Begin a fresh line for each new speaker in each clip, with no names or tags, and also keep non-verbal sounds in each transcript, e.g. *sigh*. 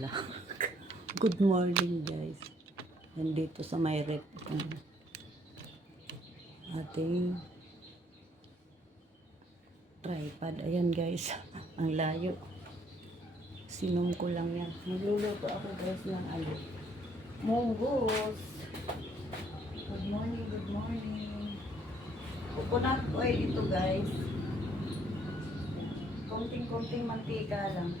pala. *laughs* Good morning guys. Nandito sa may rep ang ating tripod. Ayan guys. *laughs* Ang layo. Sinom ko lang yan. Nagluluto ako guys ng ano. Munggos. Good morning, good morning. Coconut oil ito guys. Konting-konting mantika lang.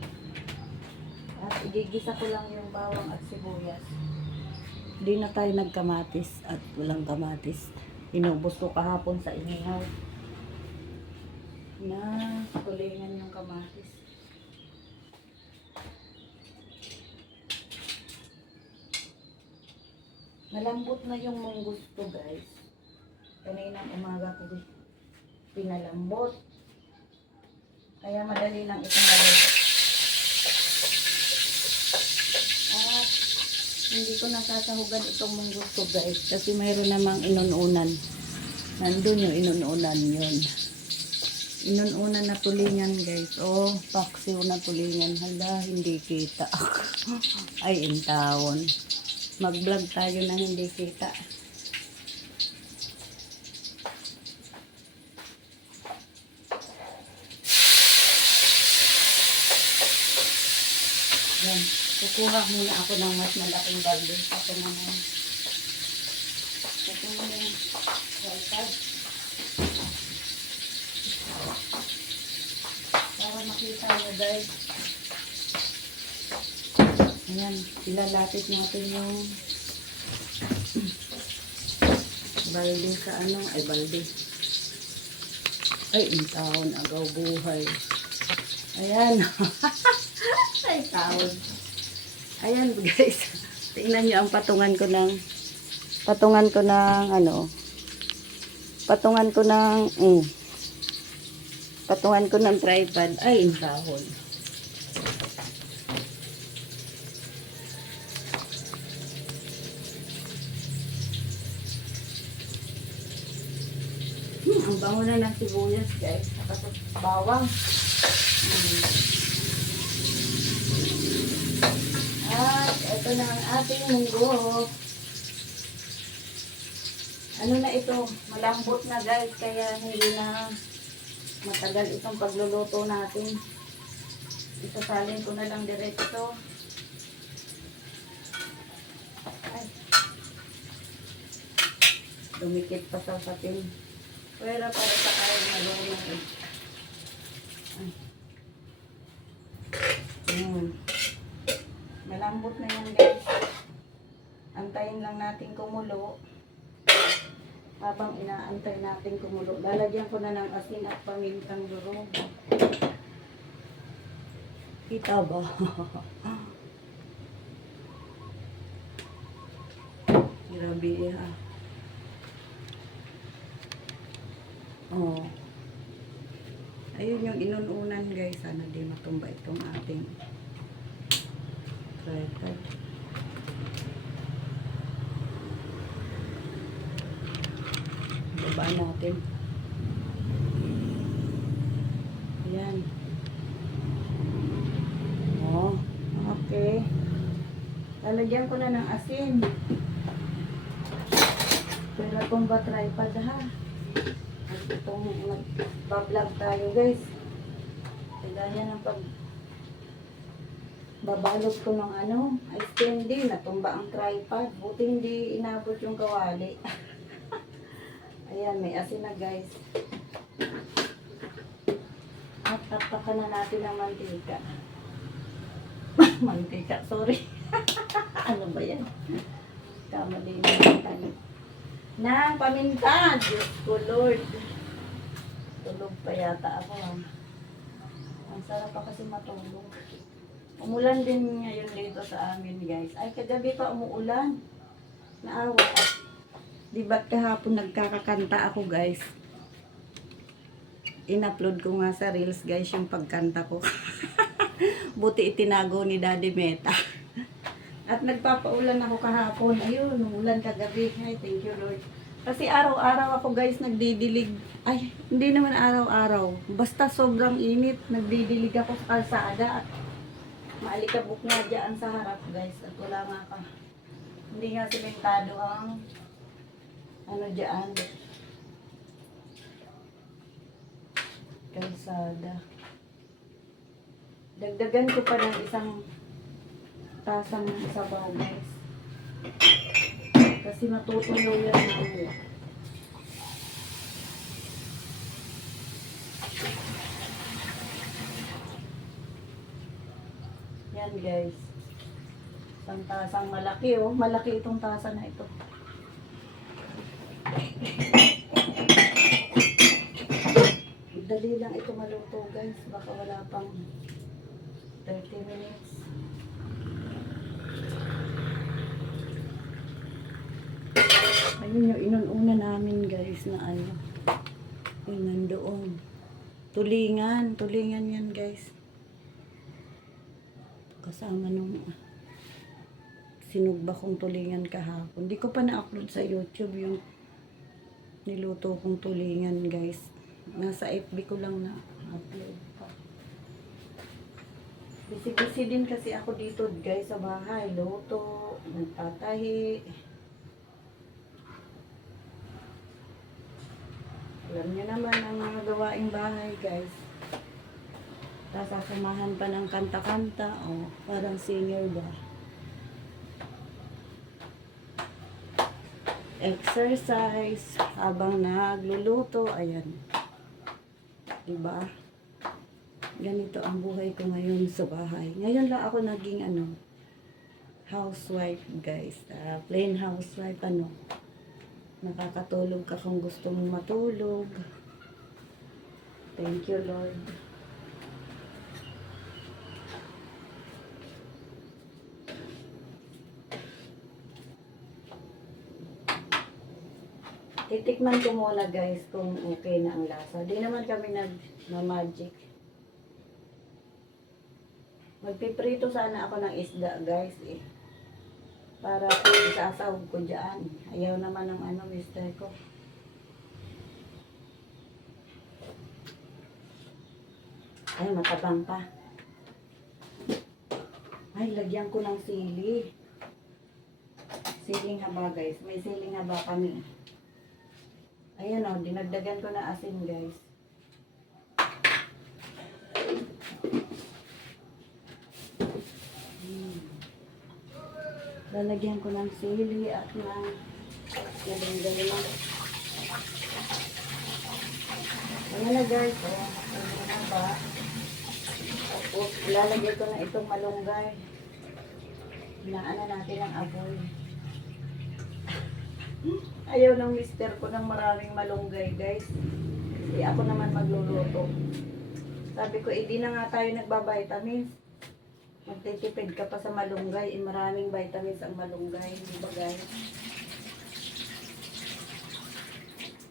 At igigisa ko lang yung bawang at sibuyas. Hindi na tayo nagkamatis at walang kamatis. Inubos ko kahapon sa inihaw. Na kulingan yung kamatis. Malambot na yung munggos ko guys. Kanina umaga ko pinalambot. Kaya madali lang itong maluto. At hindi ko nasasahugan itong munggos ko guys kasi mayroon namang inununan. Nandun yung inununan yun. Inununan na tulingan guys. Oh, paksiw na tulingan. Hala, hindi kita. *laughs* Ay, intawon. Mag-vlog tayo na hindi kita. Yan. Kukuha muna ako ng mas malaking balde. Ako naman. Ito yung tripod. Para makita nyo guys. Ayan. Ilalapit natin yung *clears throat* balde sa ano. Ay balde. Ay, taon. Agaw buhay. Ayan. *laughs* Ay, tawag. Ayan guys. *laughs* Tingnan nyo ang patungan ko ng patungan ko ng ano patungan ko ng mm, patungan ko ng tripod. Ay, yung dahon. Hmm, ang bango na ng sibuyas guys. Saka sa bawang. Hmm. At ito na ang ating munggo. Ano na ito? Malambot na guys, kaya hindi na matagal itong pagluluto natin. Isasalin ko na lang diretso. Ay. Dumikit pa sa satin. Pwera para sa kain na lumang. Ay. Ayan. Malambot na yan guys. Antayin lang natin kumulo. Habang inaantay natin kumulo. Lalagyan ko na ng asin at pamintang durog. Kita ba? *laughs* Grabe ha. Oh. Ayun yung inununan guys. Sana di matumba itong ating tripod. Baba natin. Ayan. Oh, okay. Lalagyan ko na ng asin. Pero itong ba tripod ha? At itong nagbablog tayo guys. Kagaya ng pag babalot ko ng ano, ice candy, natumba ang tripod. Buti hindi inabot yung kawali. *laughs* Ayan, may asin na guys. At taktakan na natin ang mantika. *laughs* mantika, sorry. *laughs* ano ba yan? Kamali na tayo. Nang paminta, Diyos ko Lord. Tulog pa yata ako. ah. Ang sarap pa kasi matulog. Umulan din ngayon dito sa amin, guys. Ay, kagabi pa umuulan. Naawa. Di ba't kahapon nagkakakanta ako, guys? In-upload ko nga sa Reels, guys, yung pagkanta ko. *laughs* Buti itinago ni Daddy Meta. *laughs* At nagpapaulan ako kahapon. Ayun, umulan kagabi. Ay, thank you, Lord. Kasi araw-araw ako, guys, nagdidilig. Ay, hindi naman araw-araw. Basta sobrang init, nagdidilig ako sa kalsada. Maalikabok nga dyan sa harap guys. At wala nga ka. Hindi nga sementado ang ano dyan. Kalsada. Dagdagan ko pa ng isang tasang sabaw guys. Kasi matutuyo yan mamaya. Yan guys. Isang tasang malaki oh. Malaki itong tasa na ito. Dali lang ito maluto guys. Baka wala pang 30 minutes. Ayun yung inununa namin guys na ano. Yung nandoon. Tulingan. Tulingan yan guys. Kasama nung sinugba kong tulingan kahapon. Hindi ko pa na-upload sa YouTube yung niluto kong tulingan guys. Nasa FB ko lang na-upload pa. Busy-busy din kasi ako dito guys sa bahay. Luto, nagtatahi. Alam niyo naman ang mga gawaing bahay guys. Tapos sasamahan pa ng kanta-kanta. O, parang singer ba? Exercise habang nagluluto. Ayan. Diba? Ganito ang buhay ko ngayon sa bahay. Ngayon lang ako naging ano, housewife guys. Ah, plain housewife ano. Nakakatulog ka kung gusto mong matulog. Thank you Lord. Titikman ko muna guys kung okay na ang lasa. Di naman kami nag na magic. Magpiprito sana ako ng isda guys eh. Para isasahog ko dyan. Ayaw naman ng ano mister ko. Ay, matabang pa. Ay, lagyan ko ng sili. Siling haba guys. May siling haba kami. Ayan o, dinagdagan ko na asin guys. Hmm. Lalagyan ko ng sili at ng galing-galing. Ayan na guys, o. Ayan na ba? Tapos, ilalagay ko na itong malunggay. Hinaan na natin ang apoy. Ayaw ng mister ko ng maraming malunggay, guys. Kasi ako naman magluluto. Sabi ko, eh, di na nga tayo nagbabitamins. Magtitipid ka pa sa malunggay. Eh, maraming vitamins ang malunggay. Di ba, guys?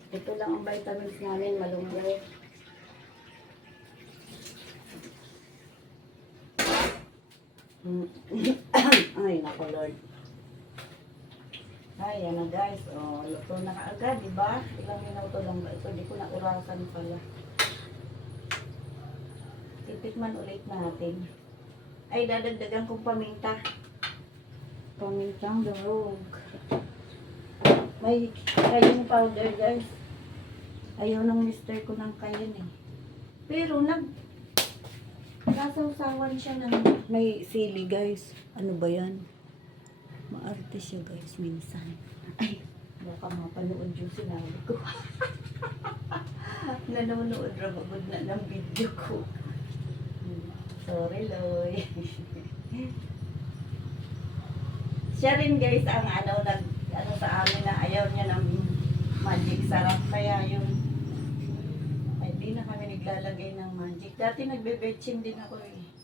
Ito lang ang vitamins namin, malunggay. Mm. *laughs* Ay, nako, Lord. Ay, yan na guys. Oh, luto na kaagad, di ba? Ilang minuto lang ba ito? Di ko na urasan pala. Titikman ulit natin. Ay, dadagdagan kong paminta. Pamintang durog. May cayenne powder, guys. Ayaw ng mister ko ng cayenne eh. Pero nag Kasawsawan siya ng may sili, guys. Ano ba yan? Maarte siya guys minsan. Ay, baka mapanood yung sinabi ko. *laughs* Nanonood rabagod na ng video ko. Sorry, Loy. *laughs* siya rin guys ang ano, nag, ano sa amin na ayaw niya ng magic sarap. Kaya yung ay, di na kami naglalagay ng magic. Dati nagbe-betching din ako eh.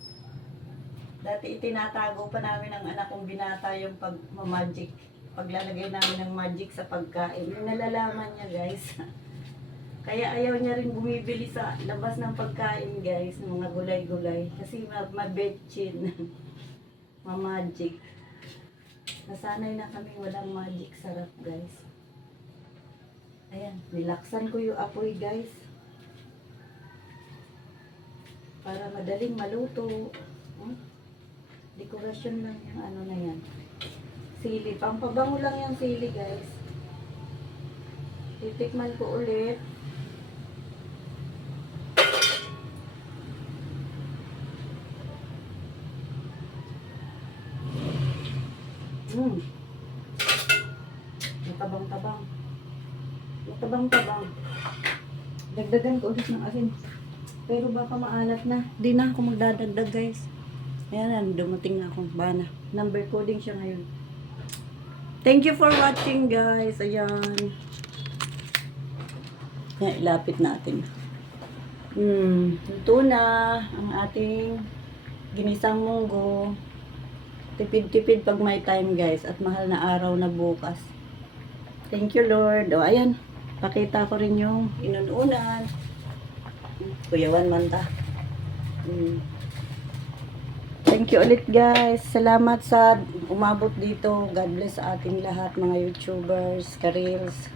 Dati itinatago pa namin ang anak kong binata yung pag-magic. Paglalagay namin ng magic sa pagkain. Yung nalalaman niya guys. *laughs* Kaya ayaw niya rin bumibili sa labas ng pagkain guys. Ng mga gulay-gulay. Kasi ma- mabetchin. *laughs* Ma-magic. Nasanay na kami walang magic sarap guys. Ayan, nilaksan ko yung apoy guys. Para madaling maluto. Dekorasyon lang yung ano na yan. Sili. Pampabango lang yung sili, guys. Titikman ko ulit. Hmm. Matabang-tabang. Matabang-tabang. Dagdagan ko ulit ng asin. Pero baka maalat na. Di na ako magdadagdag guys. Ayan, dumating na akong bana. Number coding siya ngayon. Thank you for watching guys. Ayan. Yan, ilapit natin. Hmm, ito na ang ating ginisang munggo. Tipid-tipid pag may time guys at mahal na araw na bukas. Thank you Lord. O ayan, pakita ko rin yung inununan. Kuyawan man ta. Hmm. Thank you ulit guys. Salamat sa umabot dito. God bless sa ating lahat mga YouTubers, ka-reels.